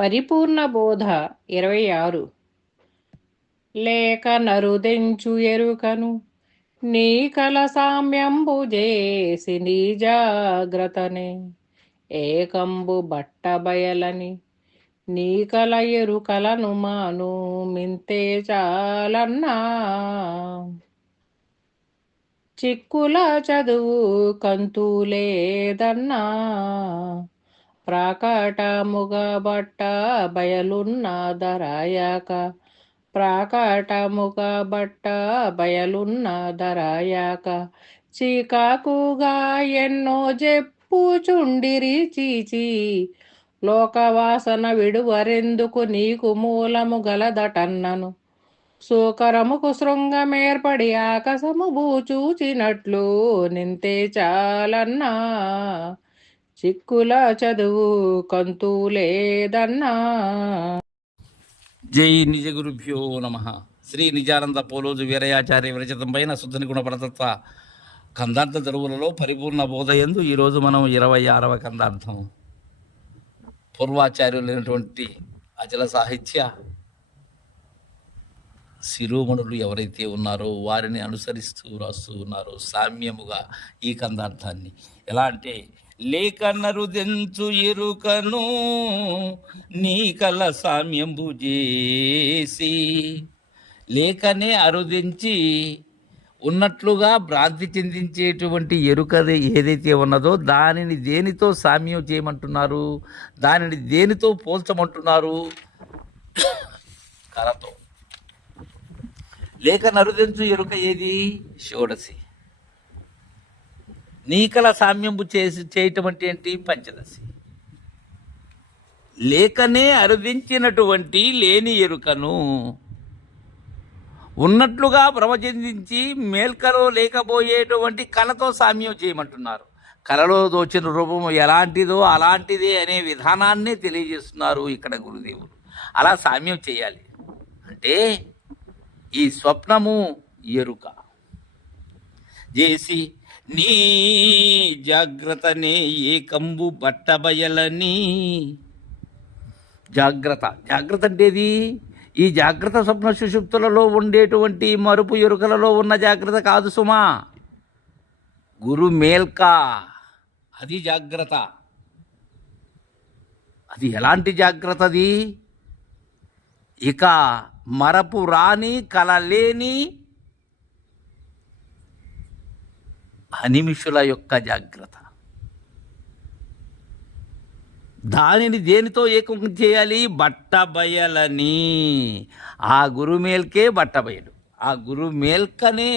పరిపూర్ణ బోధ 26. లేక నరుదెంచు ఎరుకను నీ కల సామ్యంబు చేసి నీ జాగ్రత్తనే ఏకంబు బట్ట బయలని నీ కల ఎరుకలను మాను మింతే చాలన్నా. చిక్కుల చదువు కంతు లేదన్నా ప్రాకటముగా బట్ట బయలున్న దరాయాక ప్రాకటముగా బట్ట బయలున్న దరాయాక చికాకుగా ఎన్నో చెప్పుచుండిరి చీచి లోకవాసన విడువరెందుకు నీకు మూలము గలదటన్నను. సూకరముకు శృంగమేర్పడి ఆకాశము బూచూచినట్లు నింతే చాలన్నా. చిక్కుల చదువు కంతు లేదన్నా. జై నిజ గురుభ్యో నమ. శ్రీ నిజానంద పోలోజు వీరయాచార్య విరచితంపైన శుద్ధని గుణపరతత్వ కందార్థ తెరువులలో పరిపూర్ణ బోధయందు ఈరోజు మనం 26వ కందార్థం. పూర్వాచార్యులైనటువంటి అచల సాహిత్య శిరోమణులు ఎవరైతే ఉన్నారో వారిని అనుసరిస్తూ రాస్తూ ఉన్నారో సామ్యముగా ఈ కందార్థాన్ని. ఎలా అంటే, లేకన్నరు దెంచు ఎరుకను నీ కల సామ్యంబు చేసి, లేకనే అరుదించి ఉన్నట్లుగా భ్రాంతి చెందించేటువంటి ఎరుకది ఏదైతే ఉన్నదో దానిని దేనితో సామ్యం చేయమంటున్నారు, దానిని దేనితో పోల్చమంటున్నారు? కళతో. లేక నరుదెంచు ఎరుక ఏది? షోడశి. నీకల సామ్యంబు చేయటం అంటే ఏంటి? పంచదశి. లేకనే అరుదించినటువంటి లేని ఎరుకను ఉన్నట్లుగా భ్రమ చెందించి మేల్కలో లేకపోయేటువంటి కళతో సామ్యం చేయమంటున్నారు. కళలో దోచిన రూపం ఎలాంటిదో అలాంటిదే అనే విధానాన్నే తెలియజేస్తున్నారు ఇక్కడ గురుదేవులు. అలా సామ్యం చేయాలి అంటే ఈ స్వప్నము ఎరుక చేసి నీ జాగ్రత్తనే ఏకంబు బట్టబయలని. జాగ్రత్త అంటేది ఈ జాగ్రత్త స్వప్న సుషుప్తులలో ఉండేటువంటి మరుపు ఎరుకలలో ఉన్న జాగ్రత్త కాదు సుమా, గురు మేల్కా, అది జాగ్రత్త. అది ఎలాంటి జాగ్రత్త? అది ఇక మరపు రాని కలలేని అనిమిషుల యొక్క జాగ్రత్త. దానిని దేనితో ఏకం చేయాలి? బట్టబయలని. ఆ గురుమేల్కే బట్టబయలు, ఆ గురుమేల్కనే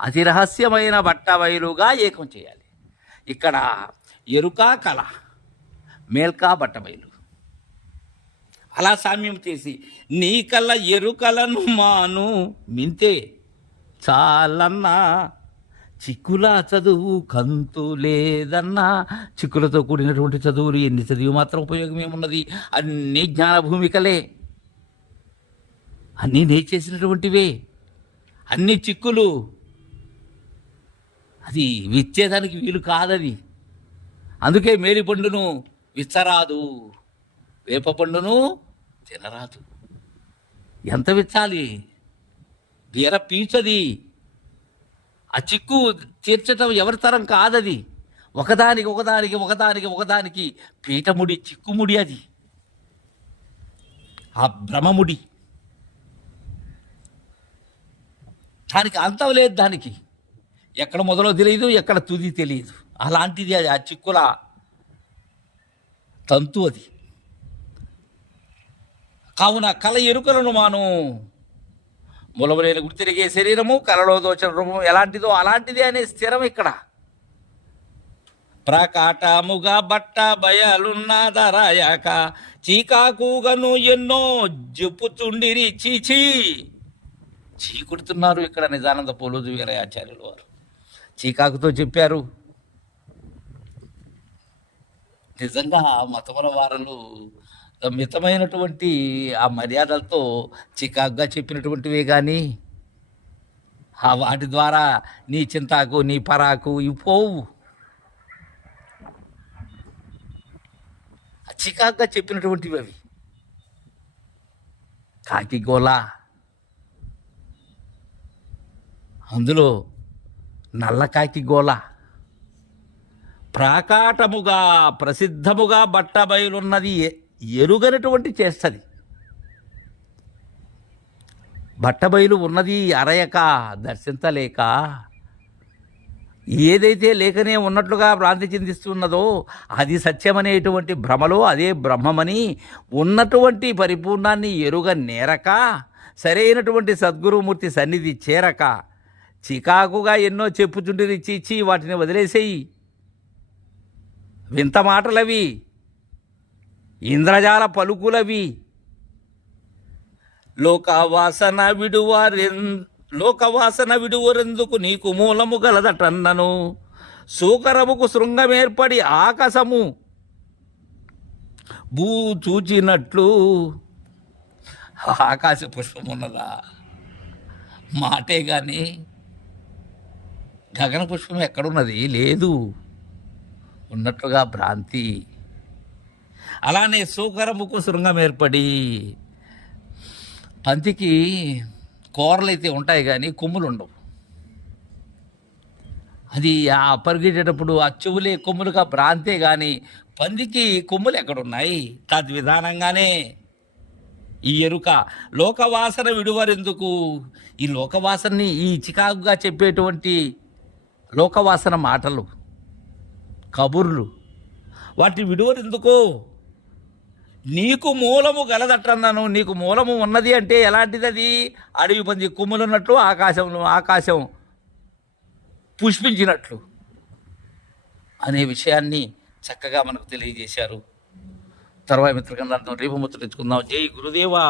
అతి రహస్యమైన బట్టబయలుగా ఏకం చేయాలి. ఇక్కడ ఎరుక కళ, మేల్కా బట్టబయలు. అలా సామ్యం చేసి నీ కళ్ళ ఎరుకలను మాను మింతే చాలన్నా. చిక్కుల చదువు కంతు లేదన్నా. చిక్కులతో కూడినటువంటి చదువులు ఎన్ని చదివి మాత్రం ఉపయోగం ఏమున్నది? అన్నీ జ్ఞానభూమికలే, అన్నీ నేర్చేసినటువంటివే, అన్ని చిక్కులు. అది విచ్చేదానికి వీలు కాదది. అందుకే మేలి పండును విచ్చరాదు, వేప పండును తినరాదు. ఎంత విచ్చాలి? బీర పీచది. ఆ చిక్కు తీర్చటం ఎవరి తరం కాదది. ఒకదానికి పీఠముడి, చిక్కుముడి అది, ఆ భ్రమముడి. దానికి అంతం లేదు. దానికి ఎక్కడ మొదలో తెలియదు, ఎక్కడ తుది తెలియదు. అలాంటిది అది, ఆ చిక్కుల తంతు అది. కావున కల ఎరుకలను మాను. మూలములైన గుర్తిరిగే శరీరము, కలలో దోచిన రూపం ఎలాంటిదో అలాంటిదే అనే స్థిరం ఇక్కడ. ప్రకాటముగా బట్ట బయలున్న దరాయాక చీకాకుగను ఎన్నో చెప్పుచుండిరి చీచి. చీకుడుతున్నారు ఇక్కడ నిజానంద పోలోజు వీరయాచార్యులు వారు. చీకాకుతో చెప్పారు. నిజంగా మతముల వారలు మితమైనటువంటి ఆ మర్యాదలతో చికాకుగా చెప్పినటువంటివే కానీ వాటి ద్వారా నీ చింతాకు, నీ పరాకు ఇవి పోవు. చికాగ్గా చెప్పినటువంటివి అవి. కాకిగోళ, అందులో నల్ల కాకిగోళ ప్రాకాటముగా ప్రసిద్ధముగా బట్టబయలున్నది ఎరుగనటువంటి చేస్తది. బట్టబయలు ఉన్నది అరయక దర్శించలేక, ఏదైతే లేకనే ఉన్నట్లుగా భ్రాంతి చెందిస్తున్నదో అది సత్యమనేటువంటి భ్రమలో అదే బ్రహ్మమని ఉన్నటువంటి పరిపూర్ణాన్ని ఎరుగ నేరక, సరైనటువంటి సద్గురుమూర్తి సన్నిధి చేరక చికాకుగా ఎన్నో చెప్పుచుండి ఇచ్చి వాటిని వదిలేసేయి. వింత మాటలవి, ఇంద్రజాల పలుకులవి. లోకవాసన విడువరెందుకు నీకు మూలము గలదటన్నను, సూకరముకు శృంగమేర్పడి ఆకాశము భూ చూచినట్లు. ఆకాశ పుష్పం ఉన్నదా? మాటే కానీ గగన పుష్పం ఎక్కడున్నది? లేదు. ఉన్నట్లుగా భ్రాంతి. అలానే సూకరముకు శృంగం ఏర్పడి, పందికి కూరలు అయితే ఉంటాయి కానీ కొమ్ములు ఉండవు. అది ఆ పరిగెట్టేటప్పుడు ఆ చెవులే కొమ్ములుగా భ్రాంతే కానీ పందికి కొమ్ములు ఎక్కడున్నాయి? తద్విధానంగానే ఈ ఎరుక లోకవాసన విడువరెందుకు. ఈ లోకవాసనని, ఈ చికాకుగా చెప్పేటువంటి లోకవాసన మాటలు, కబుర్లు, వాటి విడువరెందుకు? నీకు మూలము గలదట్టన్నాను. నీకు మూలము ఉన్నది అంటే ఎలాంటిది? అది అడవి పంది కొమ్ములున్నట్లు, ఆకాశం పుష్పించినట్లు అనే విషయాన్ని చక్కగా మనకు తెలియజేశారు. తర్వాత మిత్రగంధార్థం రేపు ముచ్చటించుకుందాం. జై గురుదేవా.